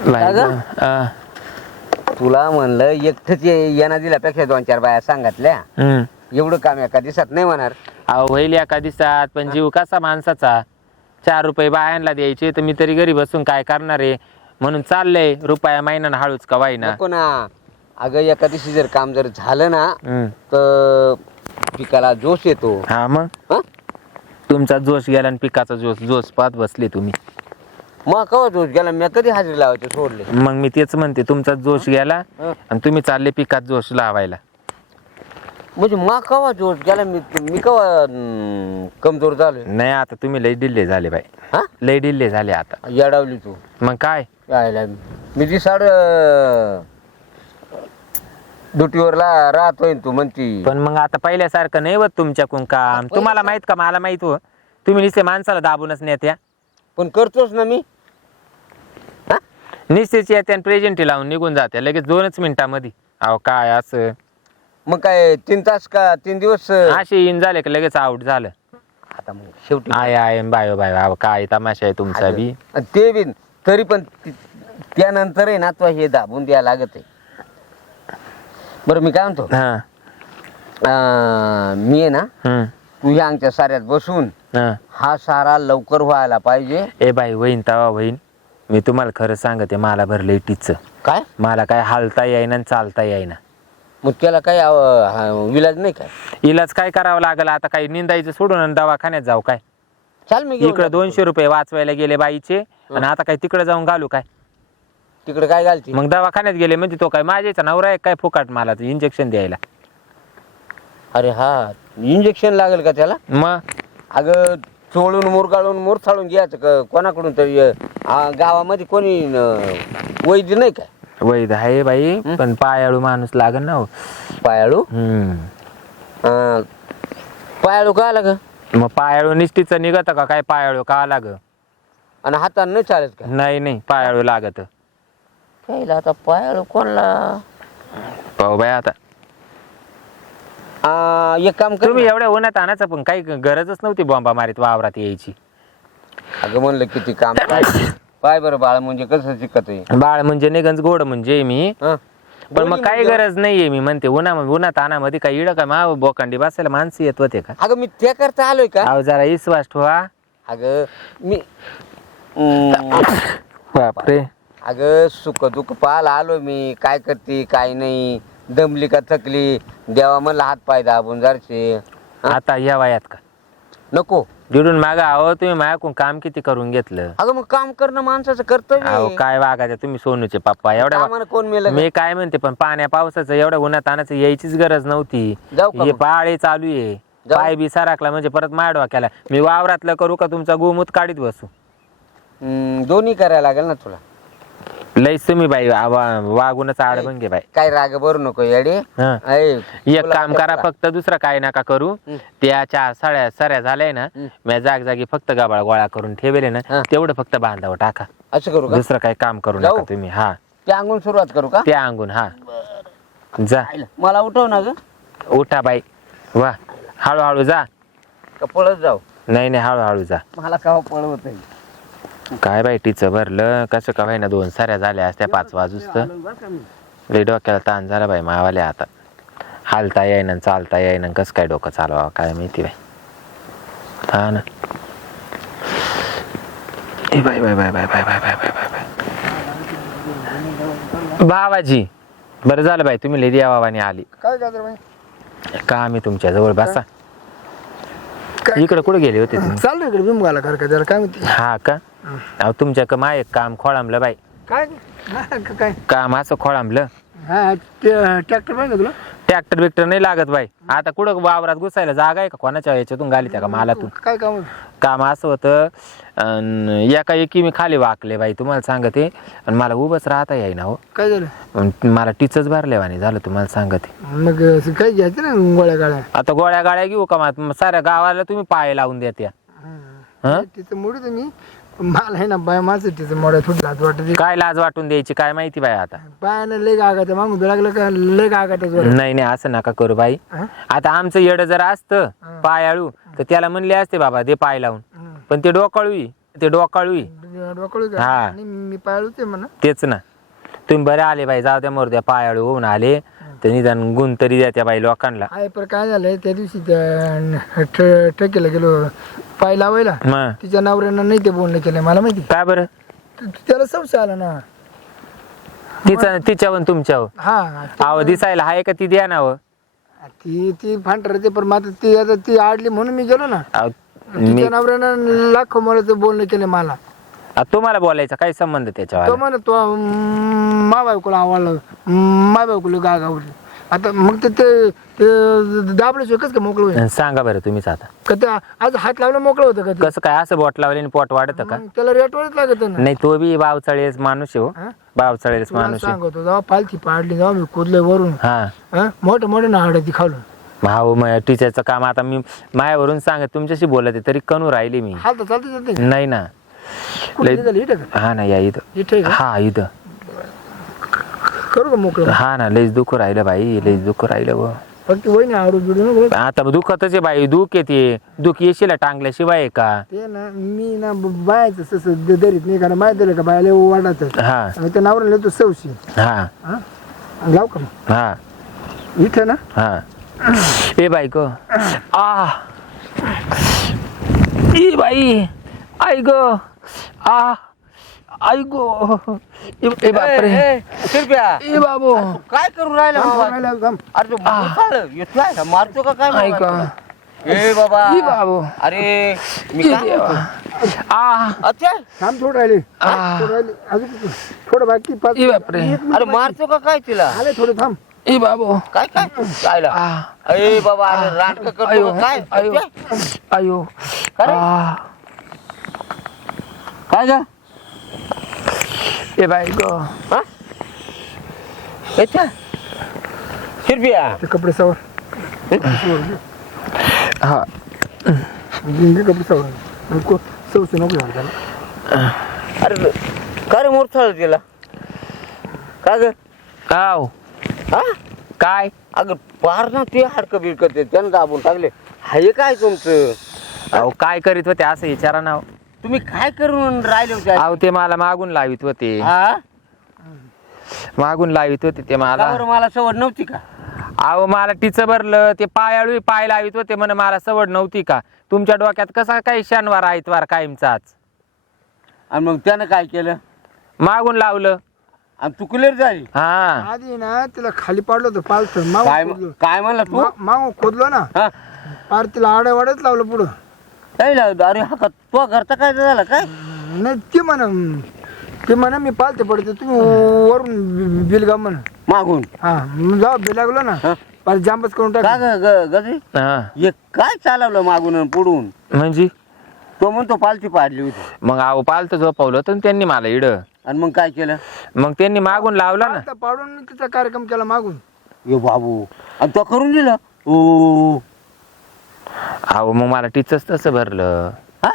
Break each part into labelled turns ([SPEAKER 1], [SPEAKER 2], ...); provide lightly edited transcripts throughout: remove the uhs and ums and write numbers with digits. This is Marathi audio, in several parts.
[SPEAKER 1] तुला म्हणलं एकटंच येणं दिल्यापेक्षा 2-4 बाया सांगितल्या एवढं काम एका दिवसात नाही होणार.
[SPEAKER 2] अहो होईल एका दिवसात, पण जीव कसा माणसाचा. 4 रुपये बायांना द्यायचे तर मी तरी घरी बसून काय करणार आहे, म्हणून चाललंय रुपया महिन्यानं हळूच का वाईना.
[SPEAKER 1] नको ना अगं, एका दिवशी जर काम जर झालं ना तर पिकाला जोश येतो.
[SPEAKER 2] हा मग तुमचा जोश गेला आणि पिकाचा जोश पाहत बसले तुम्ही.
[SPEAKER 1] मग कवा जोश गेला, मी कधी हजेरी लावायचे सोडले.
[SPEAKER 2] मग मी तेच म्हणते, तुमचा जोश गेला आणि तुम्ही चालले पिकात जोश लावायला.
[SPEAKER 1] म्हणजे मग कवा जोश गेला, मी कवा कमजोर झालोय.
[SPEAKER 2] नाही आता तुम्ही लय डिल्ले झाले बाई.
[SPEAKER 1] हा
[SPEAKER 2] लय डिल्ले झाले आता.
[SPEAKER 1] येडावली तू.
[SPEAKER 2] मग काय
[SPEAKER 1] यायला मी दिसाड ड्युटीवर राहतोय तू म्हणती.
[SPEAKER 2] पण मग आता पहिल्यासारखं नाही होत तुमच्याकडून काम. तुम्हाला माहित का, मला माहित हो. तुम्ही नुसते माणसाला दाबूनच नेत्या.
[SPEAKER 1] पण करतोच ना मी.
[SPEAKER 2] निश्चित येते आणि प्रेझेंटी लावून निघून जाते लगेच 2च मिनिटांमध्ये. अहो काय असं.
[SPEAKER 1] मग काय 3 तास का 3 दिवस
[SPEAKER 2] असे इन झाले की लगेच आउट झालं.
[SPEAKER 1] आता मग शेवटी
[SPEAKER 2] आय बायो बायो काय तमाशा आहे तुमचा बी.
[SPEAKER 1] ते बी तरी पण त्यानंतर आहे ना तो हे दाबून द्यायला लागत आहे. बरं मी काय म्हणतो, मी आहे ना तू ह्या आमच्या साऱ्यात बसून हा सारा लवकर व्हायला पाहिजे.
[SPEAKER 2] ए बाई होईन तवा होईन. मी तुम्हाला खरं सांगते, मला भरलंय टीच.
[SPEAKER 1] काय
[SPEAKER 2] मला काय हालता येईना आणि चालता येईना.
[SPEAKER 1] मग त्याला काय विलाज नाही काय?
[SPEAKER 2] इलाज काय करावं लागेल आता. काही निंदायचं सोडून आणि दवाखान्यात जाऊ काय?
[SPEAKER 1] चाल मी
[SPEAKER 2] इकडे 200 रुपये वाचवायला गेले बाईचे आणि आता काय तिकडे जाऊन घालू काय?
[SPEAKER 1] तिकडे काय घालते?
[SPEAKER 2] मग दवाखान्यात गेले म्हणजे तो काय माझ्याचा नवरा आहे काय फुकाट मला इंजेक्शन द्यायला?
[SPEAKER 1] अरे हा इंजेक्शन लागेल का त्याला?
[SPEAKER 2] मग
[SPEAKER 1] अगं चोळून मुरगाळून मुरथाळून घ्यायचं कोणाकडून तरी. गावामध्ये कोणी वैद्य नाही काय?
[SPEAKER 2] वैद आहे बाई, पण पायाळू माणूस लागल ना.
[SPEAKER 1] पायाळू? पायाळू का आला ग?
[SPEAKER 2] मग पायाळू निष्ठीचं निघत का काय? पायाळू का लाग?
[SPEAKER 1] आणि हाताने नाही चालत का?
[SPEAKER 2] नाही पायाळू लागत.
[SPEAKER 1] काय आता पायाळू कोणला
[SPEAKER 2] पाहू बाई आता.
[SPEAKER 1] एक काम कर,
[SPEAKER 2] तुम्ही एवढ्या उन्हात आणायचं पण काही गरजच नव्हती बॉम्बा मारीत वावरात यायची.
[SPEAKER 1] अगं म्हणलं किती काम पाय बरं. बाळ म्हणजे कसं शिकत आहे?
[SPEAKER 2] बाळ म्हणजे निगंज गोड म्हणजे मी. पण मग काही गरज नाहीये. मी म्हणते उन्हात आणामध्ये काही इड का मा बोकांडी बसायला माणसं येत होते का?
[SPEAKER 1] अगं मी त्या करता आलोय का?
[SPEAKER 2] अहो जरा विश्वास ठेवा.
[SPEAKER 1] अगं मी
[SPEAKER 2] बापरे.
[SPEAKER 1] अगं सुख दुःख पाहायला आलो मी. काय करते काय नाही, दमली का थकली, देवा म्हणला हात पाय दाबून जारचे.
[SPEAKER 2] आता या वयात का
[SPEAKER 1] नको
[SPEAKER 2] जिडून मागा. अहो तुम्ही माझ्याकडून काम किती करून घेतलं.
[SPEAKER 1] अगं मग काम करणं माणसाचं कर्तव्य.
[SPEAKER 2] अहो काय वागायचं तुम्ही सोनूचे पप्पा. एवढ्या
[SPEAKER 1] कोण मेलं?
[SPEAKER 2] मी काय म्हणते, पण पाण्या पावसाचं एवढ्या उन्हात आणायचं यायचीच गरज नव्हती. हे पाळे चालू आहे, पाय बी साराकला म्हणजे परत माडवा केला. मी वावरातलं करू का तुमचा गोमूत काढीत बसू?
[SPEAKER 1] दोन्ही करायला लागेल ना तुला.
[SPEAKER 2] लईच तुम्ही बाई वागूनच आड पण घे बाई.
[SPEAKER 1] काय राग बरू नको येडे.
[SPEAKER 2] एक काम करा फक्त, दुसरं काय नका करू. त्या 4 सऱ्या झाल्या ना, मी जागी फक्त गबाळ गोळा करून ठेवले ना, तेवढं फक्त बांधावं टाका.
[SPEAKER 1] असं करू का?
[SPEAKER 2] दुसरं काही काम करू नका तुम्ही. हा
[SPEAKER 1] त्या अंगून सुरुवात करू का?
[SPEAKER 2] त्या अंगून. हा जा.
[SPEAKER 1] मला उठव ना ग.
[SPEAKER 2] उठा बाई. वा हळूहळू जा.
[SPEAKER 1] पळत जाऊ?
[SPEAKER 2] नाही हळूहळू जा.
[SPEAKER 1] मला का पळवत?
[SPEAKER 2] काय बाई टीचं भरलं कसं का बाई ना. 2 साऱ्या झाल्या असत्या 5 वाजूस तर. लई डोक्याला ताण झाला बाई मावाल्या. आता हालता येईना चालता येईना. कसं काय डोकं चालवा काय माहिती बाई. हा ना. Bye bye bye bye bye bye bye bye bye भावाजी. बरं झालं बाई तुम्ही लई देवावानी आली.
[SPEAKER 3] काय
[SPEAKER 2] का आम्ही तुमच्या जवळ बसा. इकडे कुठे गेले होते तुम्ही?
[SPEAKER 3] चालू इकडे बिंबगाला कर का जरा काय म्हणते.
[SPEAKER 2] हा का? अहो तुमच्या माय काम खोळंबलं बाई.
[SPEAKER 3] काय काय
[SPEAKER 2] काम असं खोळंबलं.
[SPEAKER 3] हा ट्रॅक्टर पाहिजे तुला?
[SPEAKER 2] ट्रॅक्टर बिक्टर नाही लागत बाई. आता कुठं वावरात घुसायला जागा आहे का? कोणाच्या याच्यातून गाली त्या का मालातून?
[SPEAKER 3] काय काम?
[SPEAKER 2] काम असं होतं, एकाएकी मी खाली वाकले बाई तुम्हाला सांगते. आणि मला उभंच राहता येईना हो.
[SPEAKER 3] काय झालं?
[SPEAKER 2] मला टिचच भरलेवानी झालं तुम्हाला सांगते.
[SPEAKER 3] मग काय घ्यायचं ना गोळ्या गाळ्या? आता
[SPEAKER 2] गोळ्या गाळ्या घेऊ का? साऱ्या गावाला तुम्ही पाय लावून द्या.
[SPEAKER 3] तिचं मोडी तुम्ही. मला आहे ना बाय माझं तिचं मोड्या थोडी लाज वाटत.
[SPEAKER 2] काय लाज वाटून द्यायची काय माहिती बाई. आता
[SPEAKER 3] पायानं लय गागात मागून लागलं का लय गागात.
[SPEAKER 2] नाही असं नका करू बाई. आता आमचं येडं जर असतं पायाळू तर त्याला म्हणले असते बाबा दे पाय लावून. पण ते डोकाळू
[SPEAKER 3] डोकळू का
[SPEAKER 2] हा.
[SPEAKER 3] आणि मी पाळू ते म्हणा
[SPEAKER 2] तेच ना तुम्ही बरे आले बाई जाऊ त्या मोरद्या पायाळू होऊन आले तर निदान गुण तरी द्या त्या बाई लोकांना.
[SPEAKER 3] आहे पण काय झालंय त्या दिवशी त्या ठेकेला गेलो पाय लावायला
[SPEAKER 2] मग
[SPEAKER 3] तिच्या नवऱ्यानं नाही ते बोलणं केलं मला माहिती
[SPEAKER 2] काय बरं
[SPEAKER 3] त्याला संशय आला ना
[SPEAKER 2] तिच्यावर तुमच्यावर
[SPEAKER 3] हा
[SPEAKER 2] अहो दिसायला हाय का ती द्या ना हो.
[SPEAKER 3] ती फांटर पण आता ती आडली म्हणून मी गेलो ना
[SPEAKER 2] अहो,
[SPEAKER 3] तिच्या नवऱ्यानं लाखो मला ते बोलणं केलं मला
[SPEAKER 2] तुम्हाला बोलायचा काय संबंध
[SPEAKER 3] तो
[SPEAKER 2] त्याच्यावर
[SPEAKER 3] म्हणत तो मा बायकोला आवडलं मा बायकोला गागावली आता मग ते दाबलं शकच का मोकळं होईल
[SPEAKER 2] सांगा बरं तुम्हीच आता
[SPEAKER 3] का ते आज हात लावलं मोकळं होतं का ते
[SPEAKER 2] कसं काय असं बोट लावले आणि पोट वाढत का
[SPEAKER 3] मग त्याला रेट वरच लागत ना
[SPEAKER 2] नाही तो बी बावचाळीस माणूस आहे हो
[SPEAKER 3] हा?
[SPEAKER 2] बावचाळीस
[SPEAKER 3] तुला
[SPEAKER 2] माणूस आहे
[SPEAKER 3] सांगतो जेव्हा पालखी पाडली जेव्हा मी कुदले वरून
[SPEAKER 2] हा
[SPEAKER 3] मोठं मोठं नाहड ती खावलं
[SPEAKER 2] भाऊ मग टीचरचं काम आता मी मायावरून सांगत तुमच्याशी बोलत आहे तरी कणू राहिली मी
[SPEAKER 3] हालतं चालतं चालते
[SPEAKER 2] नाही ना
[SPEAKER 3] कुठे निघाली इथं का
[SPEAKER 2] हा ना या इथं
[SPEAKER 3] इथे का
[SPEAKER 2] हा इथं
[SPEAKER 3] करू का मोकळं
[SPEAKER 2] हा ना लईच दुःख राहिलं बाई लईच दुःख राहिलं व
[SPEAKER 3] फक्त वय नाही आडू बिडू नको
[SPEAKER 2] आता दुखतच आहे बाई दुःख येते दुःख येशील टांगल्याशिवाय आहे का
[SPEAKER 3] ते ना मी ना बायचं तसं दरीत नाही कारण माहिती दिलं का बायला वाढायचं
[SPEAKER 2] हा
[SPEAKER 3] आणि त्या नावराला येतो सवशी
[SPEAKER 2] हा
[SPEAKER 3] हा लाव का मग
[SPEAKER 2] हा
[SPEAKER 3] इथं ना
[SPEAKER 2] हा ए बाई ग आ ए बाई आई ग आ आई गो ए बापरे ए बाबू
[SPEAKER 1] काय करू राहिला बाबा?
[SPEAKER 3] राहिला काम.
[SPEAKER 1] अरे तो मुसाळ येतोय ना, मारतो का काय
[SPEAKER 2] आई
[SPEAKER 1] बाबा?
[SPEAKER 2] ग
[SPEAKER 1] ए बाबा
[SPEAKER 2] ए बाबू
[SPEAKER 1] अरे मी
[SPEAKER 2] ए
[SPEAKER 1] काय
[SPEAKER 2] देवा.
[SPEAKER 1] म्हणतो?
[SPEAKER 2] आ
[SPEAKER 1] अच्छा
[SPEAKER 3] थांब थोडं राहिले
[SPEAKER 2] आ.
[SPEAKER 3] थोडं राहिले अजून किती? थोडं बाकी पाच
[SPEAKER 2] ए बापरे
[SPEAKER 1] अरे मारतो का काय तिला
[SPEAKER 3] आले थोडं थांब
[SPEAKER 2] ए बाबू
[SPEAKER 1] काय काय कायला
[SPEAKER 2] आ
[SPEAKER 1] अरे बाबा अरे राटक करतो
[SPEAKER 2] आयो
[SPEAKER 1] का काय
[SPEAKER 2] आयो
[SPEAKER 1] अच्छा?
[SPEAKER 2] आयो
[SPEAKER 1] काय रे?
[SPEAKER 2] आ
[SPEAKER 1] काय ग
[SPEAKER 2] ए बाई ग
[SPEAKER 1] हा अच्छा शिरपिया
[SPEAKER 3] ते कपडे सवर
[SPEAKER 2] हा
[SPEAKER 3] कपडे सवर नको सवशी नको झालं त्याला
[SPEAKER 1] अरे काय रे मोरथाळ तिला काय ग
[SPEAKER 2] आव
[SPEAKER 1] हा
[SPEAKER 2] काय
[SPEAKER 1] अगं पार ना ते हाडकं बिडकं ते त्यानं दाबून टाकले हाय काय तुमचं
[SPEAKER 2] अहो काय करीत होते असं विचारा ना
[SPEAKER 1] तुम्ही काय करून राहिले होते
[SPEAKER 2] अहो ते मला मागून लावित होते
[SPEAKER 1] हा
[SPEAKER 2] मागून लावित होते ते मला
[SPEAKER 1] का बरं मला सवड नव्हती का
[SPEAKER 2] अहो मला टीचं भरलं ते पायाळू पाय लावित होते म्हणे मला सवड नव्हती का तुमच्या डोक्यात कसा काय शनिवार आयतवार कायमचाच
[SPEAKER 1] आणि मग त्यानं काय केलं
[SPEAKER 2] मागून लावलं
[SPEAKER 1] आणि तू क्लिअर झाली
[SPEAKER 2] हा
[SPEAKER 3] आधी ना तिला खाली पाडलं होतं पालथं
[SPEAKER 1] काय
[SPEAKER 3] मागून खोदलं
[SPEAKER 1] काय म्हणला तू
[SPEAKER 3] मागून खोदलो ना
[SPEAKER 1] हा
[SPEAKER 3] पार तिला आड्या वाड्याच लावलं पुढं
[SPEAKER 1] काय लावलं? अरे हा का तो घरचा काय झाला काय
[SPEAKER 3] नाही ते म्हणा मी पालते पडते तुम्ही वरून बिल गा म्हणा
[SPEAKER 1] मागून
[SPEAKER 3] हा मग जाऊ बिल लागलो ना
[SPEAKER 1] हा.
[SPEAKER 3] पार जांबच करून टाक
[SPEAKER 1] का गजरी
[SPEAKER 2] हा
[SPEAKER 1] हे काय चालवलं मागून आणि पुढून
[SPEAKER 2] म्हणजे
[SPEAKER 1] तो म्हणतो पालथी पाडली होती
[SPEAKER 2] मग अहो पालत झोपवलं तर त्यांनी मला इड
[SPEAKER 1] आणि मग काय केलं
[SPEAKER 2] मग त्यांनी मागून लावला ना
[SPEAKER 3] पालथं पाडून मी तिचा कार्यक्रम केला मागून
[SPEAKER 1] ये बाबू आणि तो करून दिलं ओ
[SPEAKER 2] अहो मग मला टीचच तसं भरलं
[SPEAKER 1] हा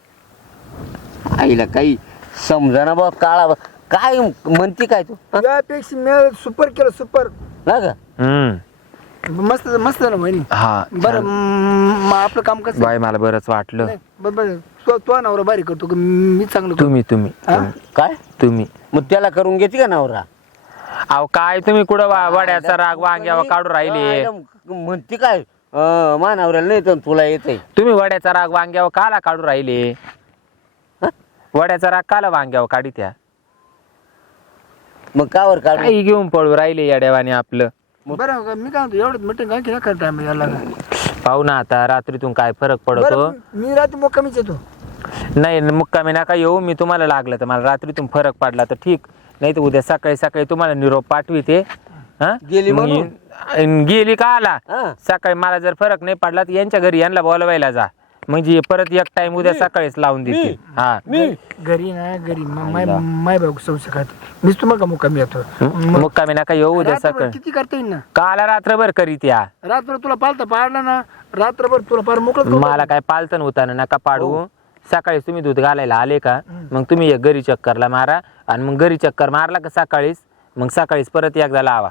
[SPEAKER 1] आईला काही समजा ना बा काळा बा काय म्हणते काय तू हा?
[SPEAKER 3] यापेक्षा मी सुपर केलं सुपर
[SPEAKER 1] ना का
[SPEAKER 3] मस्त मस्त झालं म्हणे
[SPEAKER 2] हा
[SPEAKER 3] बरं मग आपलं काम कसं
[SPEAKER 2] बाय मला बरंच वाटलं
[SPEAKER 3] नाही, बरं बरं तो नवरा बारी करतो का मी चांगलं करतो?
[SPEAKER 2] तुम्ही तुम्ही
[SPEAKER 3] हा?
[SPEAKER 1] काय
[SPEAKER 2] तुम्ही
[SPEAKER 1] मग त्याला करून घेते का नवरा
[SPEAKER 2] अहो काय तुम्ही कुठं वड्याचा राग वांग्यावर काढून राहिले
[SPEAKER 1] आईला म्हणते काय मानावऱ्याला नाही तर तुला येतंय
[SPEAKER 2] तुम्ही वड्याचा राग वांग्यावर काला काढून राहिले
[SPEAKER 1] हा?
[SPEAKER 2] वड्याचा राग काला वांग्यावर काढी त्या
[SPEAKER 1] मग कावर काढू
[SPEAKER 2] काही घेऊन पळू राहिले या देवाने आपलं
[SPEAKER 3] बरं का, मी काय म्हणतो एवढं मिटिंग काय केलं खरं टाइम यायला
[SPEAKER 2] पाहू ना आता रात्रीतून काय फरक पडतो
[SPEAKER 3] बरं मी रात्री मग कमीच येतो
[SPEAKER 2] नाही मुक्कामी नका येऊ मी तुम्हाला लागलं तर मला रात्रीतून फरक पडला तर ठीक नाही तर उद्या सकाळी सकाळी तुम्हाला निरोप पाठविते हा?
[SPEAKER 1] गेली
[SPEAKER 2] मग
[SPEAKER 1] म्हणून?
[SPEAKER 2] गेली का आला
[SPEAKER 1] हा.
[SPEAKER 2] सकाळी मला जर फरक नाही पडला तर यांच्या घरी यांना बोलवायला जा म्हणजे परत एक टाइम उद्या सकाळीच लावून देते हा
[SPEAKER 1] मी
[SPEAKER 3] घरी ना घरी माय बाबू संशय खाते मीच तुम्हाला का मुक्कामी येतो
[SPEAKER 2] मुक्कामी नका येऊ उद्या
[SPEAKER 3] रात्रभर
[SPEAKER 2] सकाळी
[SPEAKER 3] किती करता येईल ना
[SPEAKER 2] काला रात्रभर करीत या
[SPEAKER 3] रात्र तुला पालता पाडला ना रात्रभर तुला पार मोकळं
[SPEAKER 2] मला काय पालतन होता ना नका पाडवू सकाळी तुम्ही दूध घालायला आले का मग तुम्ही एक घरी चक्करला मारा आणि मग घरी चक्कर मारला का सकाळीच मग सकाळीच परत एकदा लावा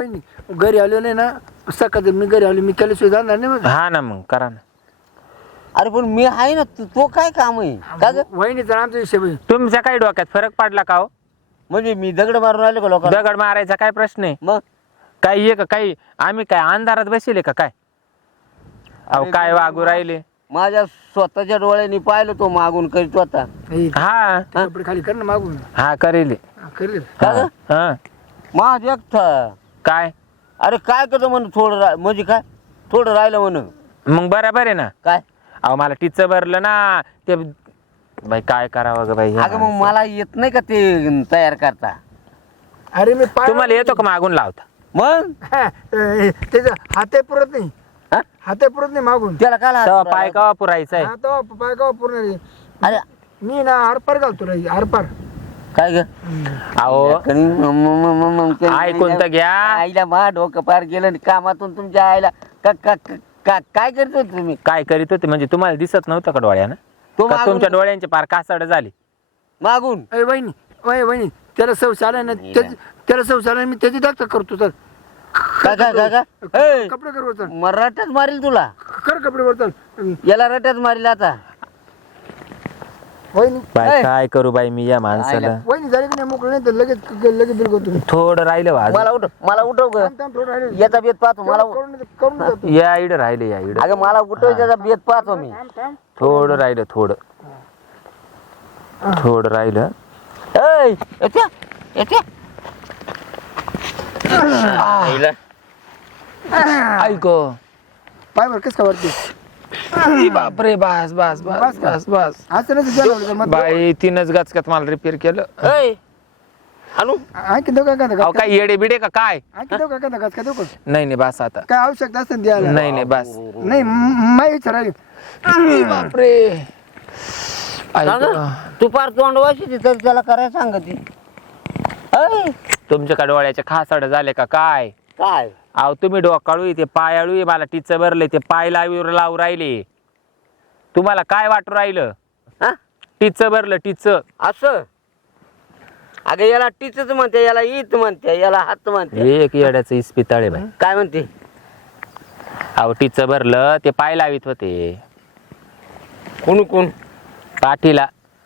[SPEAKER 3] घरी आलो नाही ना सकाळी मी घरी आलो मी केल्याशिवाय जाणार नाही बघ.
[SPEAKER 2] हा ना मग करा ना
[SPEAKER 1] अरे पण मी आहे ना, तो काय काम आहे का ग?
[SPEAKER 3] वहिनीचा आमचा विषय बाई.
[SPEAKER 2] तुमच्या काही डोक्यात फरक पडला का हो?
[SPEAKER 1] म्हणजे मी दगड मारून राहिलो का लोकांना?
[SPEAKER 2] दगड मारायचा काय प्रश्न आहे?
[SPEAKER 1] मग
[SPEAKER 2] काही आहे का काही? आम्ही काय अंधारात बसले का काय? अहो
[SPEAKER 1] अरे
[SPEAKER 2] काय वागू राहिले?
[SPEAKER 1] माझ्या स्वतःच्या डोळ्यांनी पाहिलं तो मागून करीत होता.
[SPEAKER 3] ए,
[SPEAKER 2] हा
[SPEAKER 3] कपडे खाली कर ना मागून.
[SPEAKER 2] हा करेल.
[SPEAKER 3] करेल.
[SPEAKER 1] का ग?
[SPEAKER 2] हा
[SPEAKER 1] माझ एकटा.
[SPEAKER 2] काय
[SPEAKER 1] अरे काय करतो म्हण म्हणजे काय थोडं राहिलं म्हण.
[SPEAKER 2] मग बरोबर आहे ना.
[SPEAKER 1] काय
[SPEAKER 2] अहो मला टीचं भरलं ना ते. बाई काय करावं ग बाई?
[SPEAKER 1] अगं मग मला येत नाही का ते तयार करता?
[SPEAKER 3] अरे मी पाय
[SPEAKER 2] तुम्हाला येतो का मागून लावता?
[SPEAKER 1] मग
[SPEAKER 3] त्याचा हाते पुरत नाही.
[SPEAKER 1] हा?
[SPEAKER 3] हाते पुरत नाही मागून.
[SPEAKER 1] त्याला काय
[SPEAKER 2] तेव्हा
[SPEAKER 1] लागतं?
[SPEAKER 2] पाय कवा पुरायचा आहे?
[SPEAKER 3] हा, तो पाय का पूर्ण रे.
[SPEAKER 1] अरे
[SPEAKER 3] मी ना आरपार घालतो रे आरपार.
[SPEAKER 1] काय ग?
[SPEAKER 2] अहो ऐकून तर घ्या.
[SPEAKER 1] आईला मा डोकं पार गेलं कामातून तुमच्या आईला काय करत होते तुम्ही?
[SPEAKER 2] काय करीत होते म्हणजे तुम्हाला दिसत नव्हतं का डोळ्यानं?
[SPEAKER 1] तो
[SPEAKER 2] का
[SPEAKER 1] मागून-
[SPEAKER 2] तुमच्या डोळ्यांची पार कासाड झाली?
[SPEAKER 1] मागून
[SPEAKER 3] अय वहिनी ओय वहिनी त्याला शौचालय ना त्याला शौचालय मी त्याची दाखता करतो तर.
[SPEAKER 1] काय काय काय काय ए,
[SPEAKER 3] कपडे कर वरचल.
[SPEAKER 1] मराठ्यात मारील तुला.
[SPEAKER 3] कर कपडे वरचल.
[SPEAKER 1] याला रट्यात मारील आता.
[SPEAKER 3] वहिनी
[SPEAKER 2] बाई
[SPEAKER 1] ए.
[SPEAKER 2] काय करू बाई मी या माणसाला?
[SPEAKER 3] वहिनी झाली की नाही मोकळं नाही तर लगेच बिल करतो.
[SPEAKER 2] थोडं राहिलं वाज.
[SPEAKER 1] मला उठव ग.
[SPEAKER 3] थोडं राहिलं.
[SPEAKER 1] याचा बेत पाहतो मला.
[SPEAKER 3] करून जातो.
[SPEAKER 2] या इड राहिले या इड.
[SPEAKER 1] अगं मला उठव याचा बेत पाहतो मी.
[SPEAKER 2] थोडं राहिलं थोडं. थोडं राहिलं.
[SPEAKER 1] ऐ, येते येते. आईला.
[SPEAKER 2] ऐको
[SPEAKER 3] पाय बर कस का वाटते?
[SPEAKER 2] बापरे बस बस बस बस बस.
[SPEAKER 3] असं नाही तुझ्या मग
[SPEAKER 2] बाई तीनच गचक्यात मला रिपेअर केलं.
[SPEAKER 1] ऐ, आणू
[SPEAKER 3] आणखी देऊ का
[SPEAKER 2] अहो काय येडे बिडे का काय?
[SPEAKER 3] आणखी देऊ का काय देऊ का?
[SPEAKER 2] नाही नाही बस आता.
[SPEAKER 3] काय आवश्यकता असेल द्यायला?
[SPEAKER 2] नाही नाही बस.
[SPEAKER 3] नाही माही विचारायला.
[SPEAKER 2] बापरे.
[SPEAKER 1] सांग
[SPEAKER 2] ऐको.
[SPEAKER 1] तू पार तोंड वाशी तर त्याला करायला सांगती. ऐ,
[SPEAKER 2] तुमच्या डोळ्याचे खासाड झाले का काय?
[SPEAKER 1] काय
[SPEAKER 2] अहो तुम्ही डोकाळू ते पायाळू मला टीचं भरले ते पाय लावू राहिले. तुम्हाला काय वाटू राहिलं?
[SPEAKER 1] हा
[SPEAKER 2] टीचं भरलं टीचं.
[SPEAKER 1] असं? अगं याला टीचच म्हणते, याला ईत म्हणते, याला हात म्हणते.
[SPEAKER 2] एक येड्याचं इस्पिताळे बाई.
[SPEAKER 1] काय म्हणते?
[SPEAKER 2] अहो टीचं भरलं ते पाय लावित होते
[SPEAKER 1] कोण
[SPEAKER 2] पाठीला.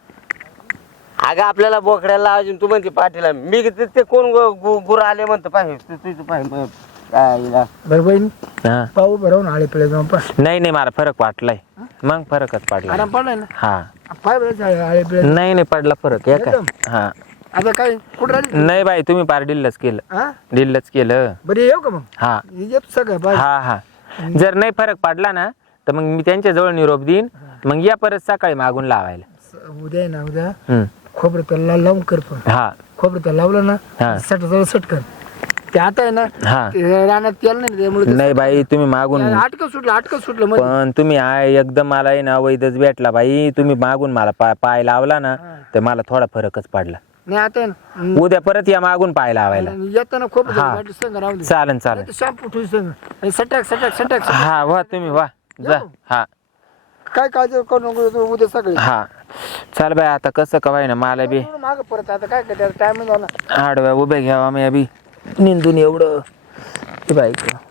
[SPEAKER 1] अगं आपल्याला बोकड्याला लावायची तू म्हणते पाठीला. मी ते कोण गुर आले म्हणतो पाहिजे तुझं पाहिजे काय हिला.
[SPEAKER 3] बरं बहीण
[SPEAKER 2] हा.
[SPEAKER 3] पाहू भरवून आले पहिले जाऊन पाय.
[SPEAKER 2] नाही नाही मला फरक वाटलाय. मग फरकच पडला.
[SPEAKER 3] आराम पडलाय ना.
[SPEAKER 2] हा
[SPEAKER 3] पाय बरं आले पहिले.
[SPEAKER 2] नाही नाही पडला फरक. या काय?
[SPEAKER 3] एकदम?
[SPEAKER 2] हा
[SPEAKER 3] आता काय कुठं राहिली?
[SPEAKER 2] नाही बाई तुम्ही पार डिल्लच केलं.
[SPEAKER 3] हा
[SPEAKER 2] डिल्लच केलं.
[SPEAKER 3] बरं येऊ का मग?
[SPEAKER 2] हा
[SPEAKER 3] येतो सगळं बाय.
[SPEAKER 2] हा हा. जर नाही फरक पडला ना तर मग मी त्यांच्या जवळ निरोप देईन. मग या परत सकाळी मागून लावायला.
[SPEAKER 3] उद्या आहे ना उद्या
[SPEAKER 2] हम्म.
[SPEAKER 3] खोबरं त्याला लावून कर पण.
[SPEAKER 2] हा
[SPEAKER 3] खोबरं त्याला लावलं
[SPEAKER 2] हा.
[SPEAKER 3] ना सट कर. ते आता आहे ना
[SPEAKER 2] हा.
[SPEAKER 3] ते रानात तेल नाही त्यामुळे
[SPEAKER 2] नाही बाई तुम्ही मागून
[SPEAKER 3] आटकं सुटलं मध्ये.
[SPEAKER 2] पण तुम्ही एकदम मला आहे ना वैदच भेटला बाई. तुम्ही मागून मला पाय लावला ना तर मला थोडा फरकच पडला.
[SPEAKER 3] नाही आता आहे ना
[SPEAKER 2] उद्या परत या मागून पाय लावायला.
[SPEAKER 3] येताना खोबरं
[SPEAKER 2] हा.
[SPEAKER 3] वाटलं संग राहून दे.
[SPEAKER 2] चालन चालन.
[SPEAKER 3] शॅम्पू ठेवू संग सटक
[SPEAKER 2] हा वा तुम्ही वा जा. हा
[SPEAKER 3] काय काळजी करू नको उद्या सगळे.
[SPEAKER 2] हा चाल बाई आता कसं कवाय ना मला बी
[SPEAKER 3] माग परत आता काय करते टाइम झाला.
[SPEAKER 2] आडव्या उभे घ्यावा मी बी निंदून एवढं. ते बाई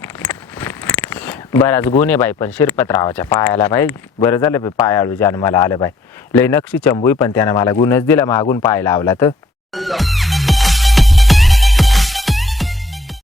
[SPEAKER 2] बराच गुण आहे बाई पण शिरपतरावाच्या पायाला बाई. बरं झालं बाई पायाळू जन्माला आलं बाई. लय नक्षी चंबूई पण त्यानं मला गुणच दिला मागून पाय लावला तर.